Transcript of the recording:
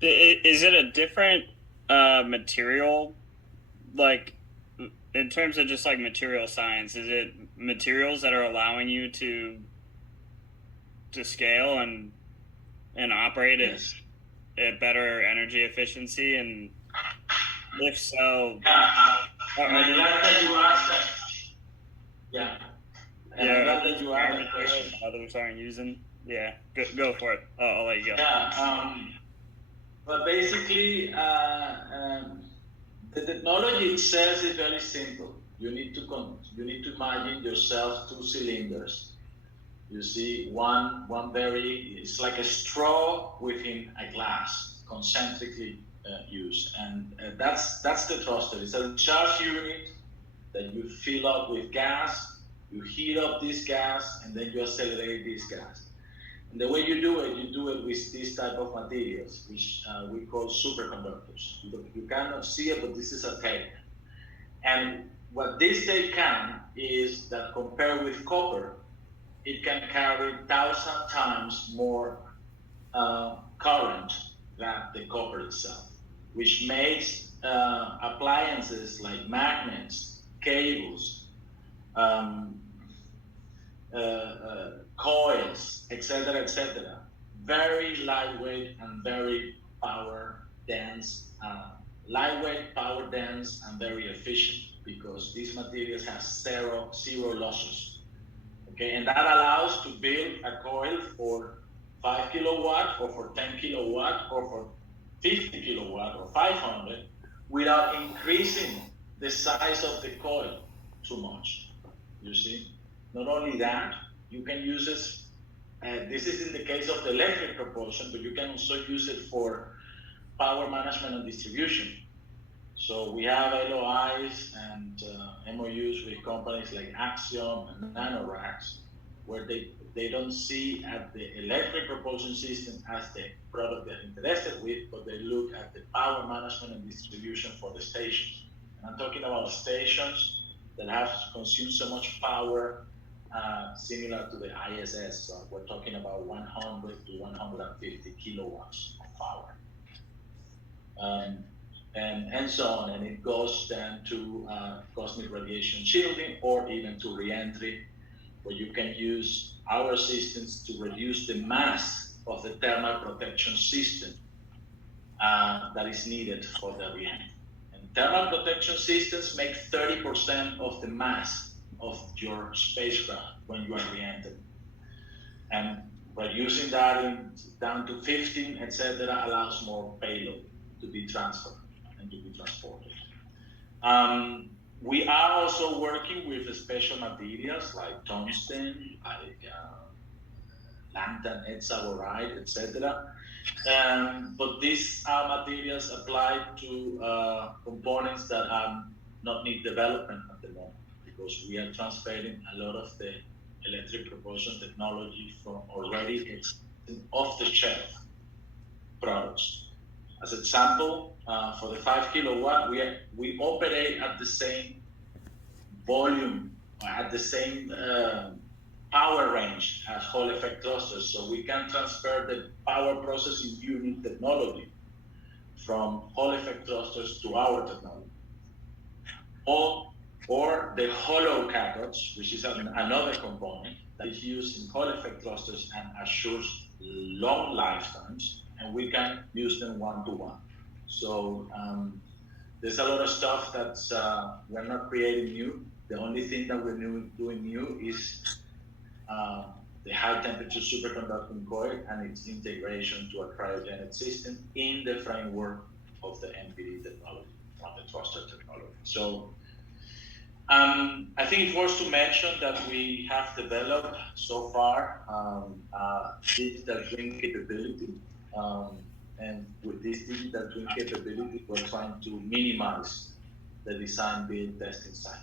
Is it a different material, like in terms of just like material science? Is it materials that are allowing you to scale and operate Yes. at better energy efficiency? And if so, Yeah, and are I'm there glad that you asked that. Yeah, and I'm yeah, are glad that these you asked rare that materials question. others aren't using? Yeah, go for it. I'll let you go. Yeah, but basically, the technology itself is very simple. You need to imagine yourself two cylinders. You see one very, it's like a straw within a glass, concentrically used, and that's the thruster. It's a charge unit that you fill up with gas. You heat up this gas, and then you accelerate this gas. And the way you do it with this type of materials, which we call superconductors. You cannot see it, but this is a tape. And what this tape can is that compared with copper, it can carry 1,000 times more current than the copper itself, which makes appliances like magnets, cables, um, coils, etc., very lightweight and very power dense, lightweight, power dense, and very efficient because these materials have zero losses. Okay, and that allows to build a coil for 5 kilowatt or for 10 kilowatt or for 50 kilowatt or 500 without increasing the size of the coil too much. You see, not only that, you can use it. This is in the case of the electric propulsion, but you can also use it for power management and distribution. So we have LOIs and MOUs with companies like Axiom and Nanoracks, where they don't see at the electric propulsion system as the product they're interested with, but they look at the power management and distribution for the stations. And I'm talking about stations that have consumed so much power similar to the ISS. So we're talking about 100 to 150 kilowatts of power. Um, and so on. And it goes then to cosmic radiation shielding or even to reentry, where you can use our systems to reduce the mass of the thermal protection system that is needed for the reentry. And thermal protection systems make 30% of the mass of your spacecraft when you are reentering. And reducing that down to 15, etc., allows more payload to be transferred and to be transported. We are also working with special materials like tungsten, like lanthan, hexaboride, etc. But these are materials applied to components that are not need development at the moment because we are transferring a lot of the electric propulsion technology from already existing off-the-shelf products. As example, for the 5 kilowatt, we operate at the same volume, at the same power range as Hall effect clusters. So we can transfer the power processing unit technology from Hall effect clusters to our technology. Or, or the hollow cathodes, which is another component that is used in Hall effect clusters and assures long lifetimes, and we can use them one-to-one. So there's a lot of stuff that we're not creating new. The only thing that we're doing new is the high temperature superconducting coil and its integration to a cryogenic system in the framework of the MPD technology, of the thruster technology. So I think it's worth to mention that we have developed so far digital twin capability. And with this digital twin capability, we're trying to minimize the design build testing cycle.